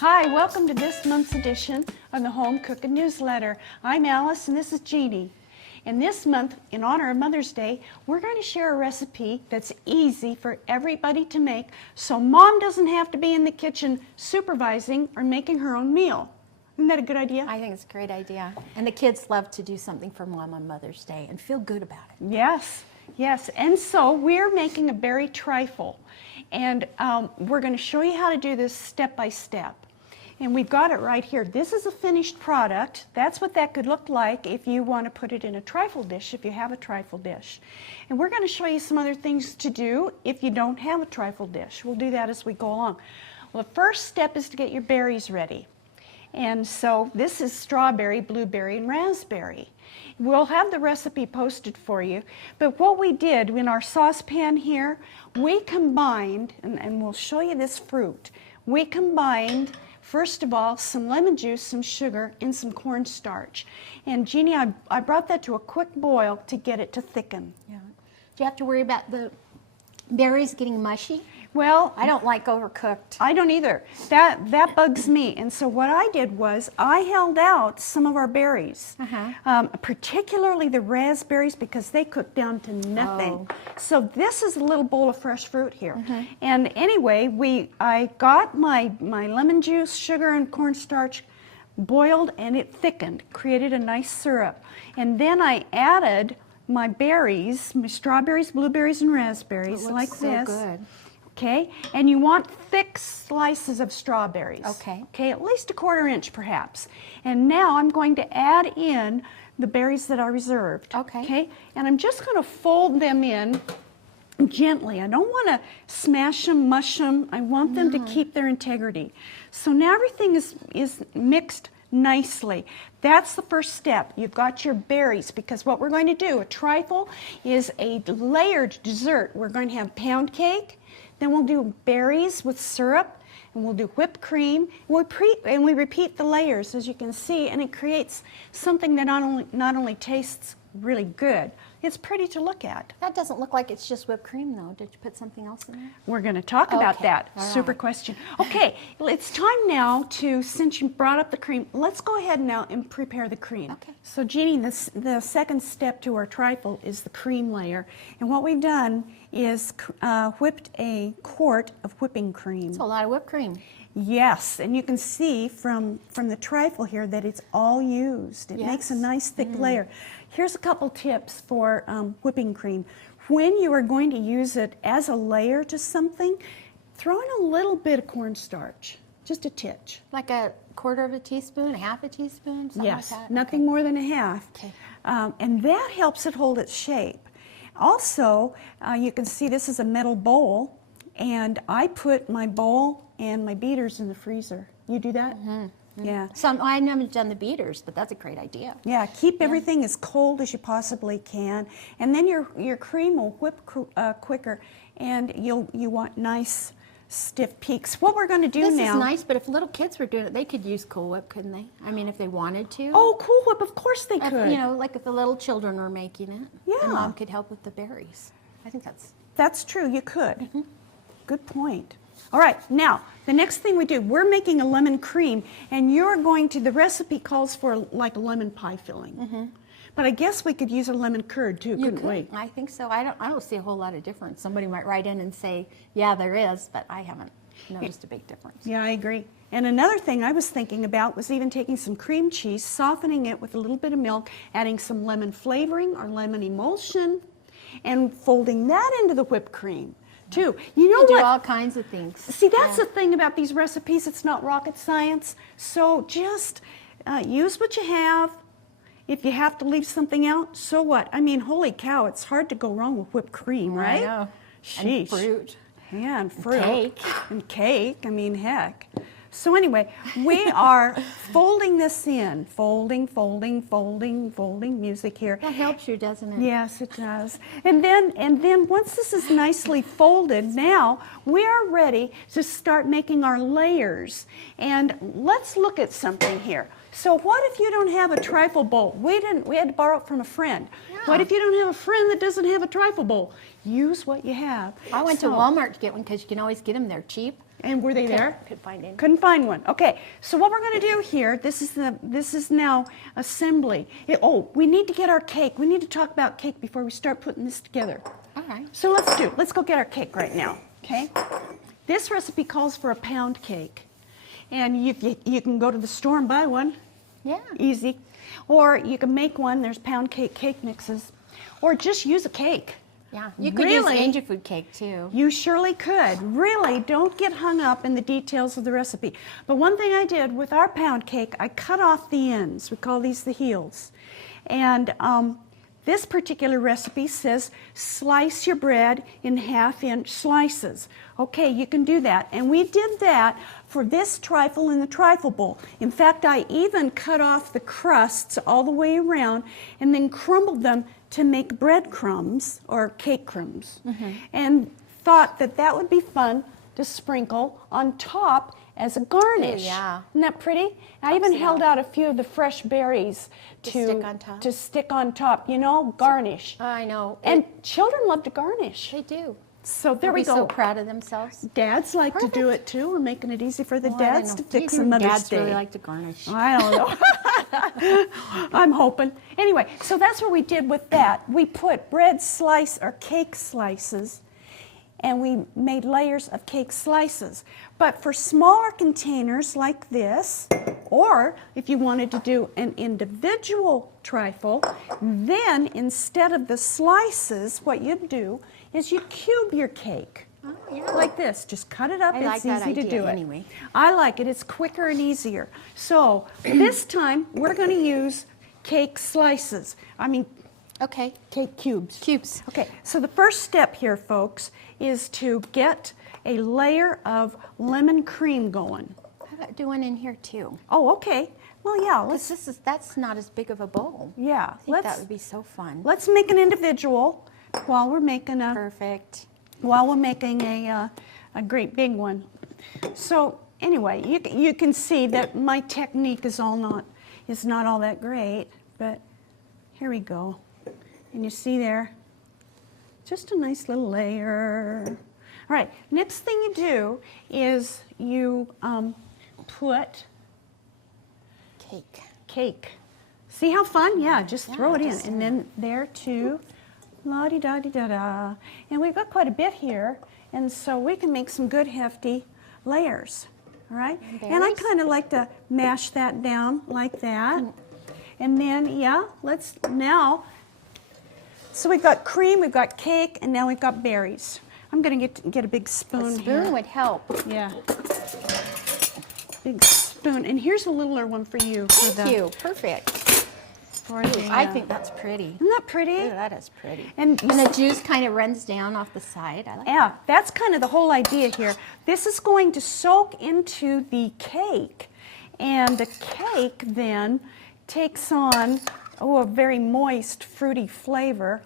Hi, welcome to this month's edition of the HomeCook'n Newsletter. I'm Alice and this is Jeannie. And this month, in honor of Mother's Day, we're going to share a recipe that's easy for everybody to make so Mom doesn't have to be in the kitchen supervising or making her own meal. Isn't that a good idea? I think it's a great idea. And the kids love to do something for Mom on Mother's Day and feel good about it. Yes, yes. And so we're making a berry trifle. And we're going to show you how to do this step by step. And we've got it right here. This is a finished product. That's what that could look like if you want to put it in a trifle dish, if you have a trifle dish. And we're going to show you some other things to do if you don't have a trifle dish. We'll do that as we go along. Well, the first step is to get your berries ready. And so this is strawberry, blueberry, and raspberry. We'll have the recipe posted for you. But what we did in our saucepan here, we combined, and we'll show you this fruit, we combined, first of all, some lemon juice, some sugar, and some cornstarch. And Jeannie, I brought that to a quick boil to get it to thicken. Yeah. Do you have to worry about the berries getting mushy? Well, I don't like overcooked. I don't either. That bugs me. And so what I did was I held out some of our berries, particularly the raspberries, because they cook down to nothing. Oh. So this is a little bowl of fresh fruit here. And anyway, I got my lemon juice, sugar, and cornstarch boiled, and it thickened, created a nice syrup. And then I added my berries, my strawberries, blueberries, and raspberries, like so this. Good. Okay, and you want thick slices of strawberries. Okay. Okay, at least 1/4 inch perhaps. And now I'm going to add in the berries that I reserved. Okay. Okay, and I'm just going to fold them in gently. I don't want to smash them, mush them. I want them to keep their integrity. So now everything is mixed nicely. That's the first step. You've got your berries, because what we're going to do, a trifle is a layered dessert. We're going to have pound cake, then we'll do berries with syrup, and we'll do whipped cream, and we repeat the layers, as you can see, and it creates something that not only tastes really good, it's pretty to look at. That doesn't look like it's just whipped cream, though. Did you put something else in there? We're going to talk about that. All Super right. question. Okay, it's time now to, since you brought up the cream, let's go ahead now and prepare the cream. Okay. So Jeannie, the second step to our trifle is the cream layer. And what we've done is whipped a quart of whipping cream. It's a lot of whipped cream. Yes, and you can see from the trifle here that it's all used. It makes a nice thick layer. Here's a couple tips for whipping cream. When you are going to use it as a layer to something, throw in a little bit of cornstarch, just a titch. Like a 1/4 teaspoon, a 1/2 teaspoon, something Yes, like that? nothing more than a half. Okay. And that helps it hold its shape. Also, you can see this is a metal bowl, and I put my bowl and my beaters in the freezer. You do that? Yeah. So I haven't done the beaters, but that's a great idea. Yeah, keep everything as cold as you possibly can, and then your cream will whip quicker, and you want nice stiff peaks. What we're going to do This now... is nice, but if little kids were doing it, they could use Cool Whip, couldn't they? I mean, if they wanted to. Oh, Cool Whip, of course they could. You know, like if the little children were making it. Yeah. And Mom could help with the berries. I think that's... That's true, you could. Good point. All right, now, the next thing we do, we're making a lemon cream, and you're going to, the recipe calls for like a lemon pie filling. But I guess we could use a lemon curd too, couldn't we? I think so. I don't see a whole lot of difference. Somebody might write in and say, yeah, there is, but I haven't noticed a big difference. Yeah, I agree. And another thing I was thinking about was even taking some cream cheese, softening it with a little bit of milk, adding some lemon flavoring or lemon emulsion, and folding that into the whipped cream too. You know You do what? all kinds of things. See, that's the thing about these recipes. It's not rocket science. So just use what you have. If you have to leave something out, so what? I mean, holy cow, it's hard to go wrong with whipped cream, right? I know. Sheesh. And fruit. Yeah, and fruit. Cake. And cake. I mean, heck. So anyway, we are folding this in. Folding, folding, folding, folding. Music here. That helps you, doesn't it? Yes, it does. And then once this is nicely folded, now we are ready to start making our layers. And let's look at something here. So what if you don't have a trifle bowl? We had to borrow it from a friend. Yeah. What if you don't have a friend that doesn't have a trifle bowl? use what you have. I went to So- Walmart to get one because you can always get them there cheap. And were they there? Could find any. Couldn't find one. Okay, so what we're going to do here, this is now assembly. We need to get our cake. We need to talk about cake before we start putting this together. All right. So let's go get our cake right now, okay? This recipe calls for a pound cake. And you can go to the store and buy one. Yeah. Easy. Or you can make one. There's pound cake mixes. Or just use a cake. Yeah. You could use angel food cake too. You surely could. Really, don't get hung up in the details of the recipe. But one thing I did with our pound cake, I cut off the ends. We call these the heels. And this particular recipe says slice your bread in half-inch slices. Okay, you can do that. And we did that for this trifle in the trifle bowl. In fact, I even cut off the crusts all the way around and then crumbled them to make breadcrumbs or cake crumbs. And thought that that would be fun to sprinkle on top as a garnish. Oh, yeah. Isn't that pretty? I even held out a few of the fresh berries to stick on top, you know, garnish. I know. And children love to garnish. They do. So there They'll we be go. so proud of themselves. Dads like to do it too. We're making it easy for the Well, I don't dads to know. fix Maybe a Mother's dads Day. really like to garnish. I don't know. I'm hoping. Anyway, so that's what we did with that. We put bread slice or cake slices, and we made layers of cake slices. But for smaller containers like this, or if you wanted to do an individual trifle, then instead of the slices, what you'd do is you cube your cake. Oh, yeah. Like this, just cut it up. I like It's that easy to idea do it. anyway. I like it. It's quicker and easier. So this time we're going to use cake slices. I mean, Okay. cake cubes. Cubes. Okay. So the first step here, folks, is to get a layer of lemon cream going. How about doing in here too? Oh, okay. Well, yeah. Because that's not as big of a bowl. Yeah. I think that would be so fun. Let's make an individual while we're making a Perfect. a great big one. So anyway, you can see that my technique is not all that great, but here we go. And you see there, just a nice little layer. All right, next thing you do is you put cake. See how fun? Yeah, just throw it in. And then there too, la-di-da-di-da-da. And we've got quite a bit here, and so we can make some good hefty layers, all right? And I kind of like to mash that down like that. And then, so we've got cream, we've got cake, and now we've got berries. I'm going to get a big spoon A here. spoon would help. Yeah. Big spoon. And here's a littler one for you. Thank you. Perfect. I think that's pretty. Isn't that pretty? Ooh, that is pretty. And the juice kind of runs down off the side. I like yeah, that's kind of the whole idea here. This is going to soak into the cake, and the cake then takes on a very moist, fruity flavor,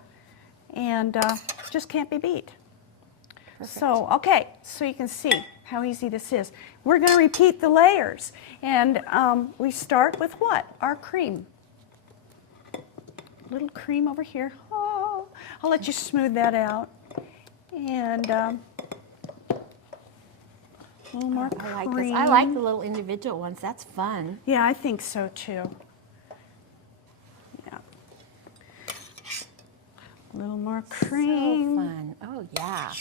and just can't be beat. Perfect. So, okay, so you can see how easy this is. We're going to repeat the layers, and we start with what? Our cream. Little cream over here. Oh, I'll let you smooth that out. And a little more cream. I like this. I like the little individual ones. That's fun. Yeah, I think so too. Yeah. A little more cream. So fun. Oh, yeah.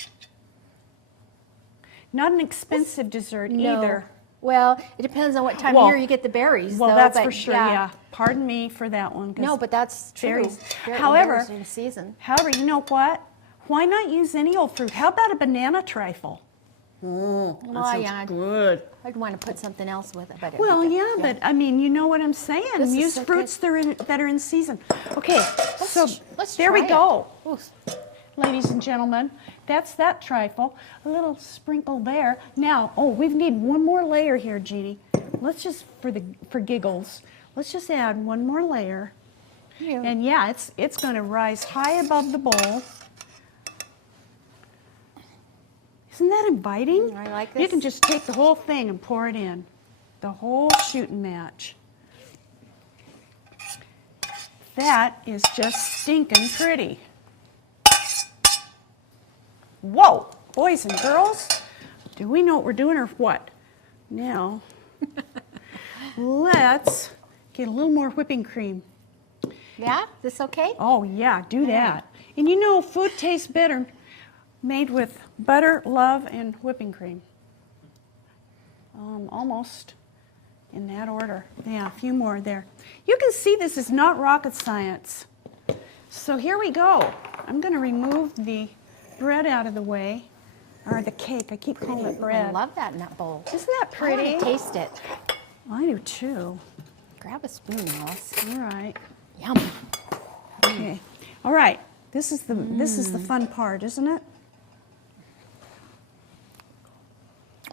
Not an expensive dessert either. Well, it depends on what time Well- of year you get the berries. Well, though, that's but for sure, yeah. Pardon me for that one. 'Cause No, but that's true. berries. Berries However, in season. you know what? Why not use any old fruit? How about a banana trifle? Oh, yeah. Good. I'd want to put something else with it. But it Well, would be yeah, good. but I mean, you know what I'm saying. This is Use so fruits that are in season. Okay, Let's there we try it. go. Ooh, Ladies and gentlemen, that's that trifle. A little sprinkle there. Now, we need one more layer here, Jeannie. Let's just, for giggles, let's just add one more layer. Yeah. And yeah, it's going to rise high above the bowl. Isn't that inviting? I like You this. can just take the whole thing and pour it in. The whole shooting match. That is just stinking pretty. Whoa, boys and girls, do we know what we're doing or what? Now, let's get a little more whipping cream. Yeah, is this okay? Oh yeah, do that. And you know, food tastes better made with butter, love, and whipping cream. Almost in that order. Yeah, a few more there. You can see this is not rocket science. So here we go. I'm going to remove the bread out of the way, or the cake. I keep calling it bread. I love that in that bowl. Isn't that pretty? I want to taste it. I do too. Grab a spoon, Alice. All right. Yum. Okay. All right. This is the fun part, isn't it?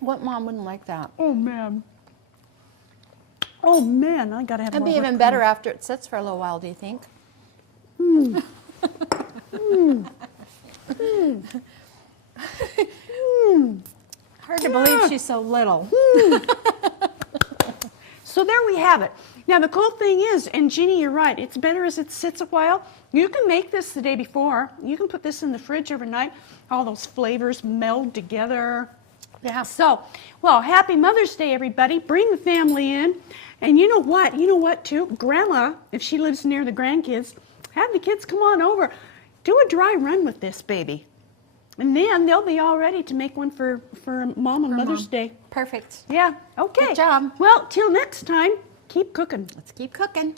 What mom wouldn't like that? Oh man. Oh man, I gotta have It'd more be even whipped better cream. after it sits for a little while, do you think? Hard to believe she's so little. So there we have it. Now the cool thing is, and Jeannie, you're right, it's better as it sits a while. You can make this the day before. You can put this in the fridge overnight. All those flavors meld together. Yeah. So, well, happy Mother's Day, everybody. Bring the family in. And you know what? You know what, too? Grandma, if she lives near the grandkids, have the kids come on over. Do a dry run with this baby. And then they'll be all ready to make one for Mom on Mother's Day. Perfect. Yeah, okay. Good job. Well, till next time, keep cooking. Let's keep cooking.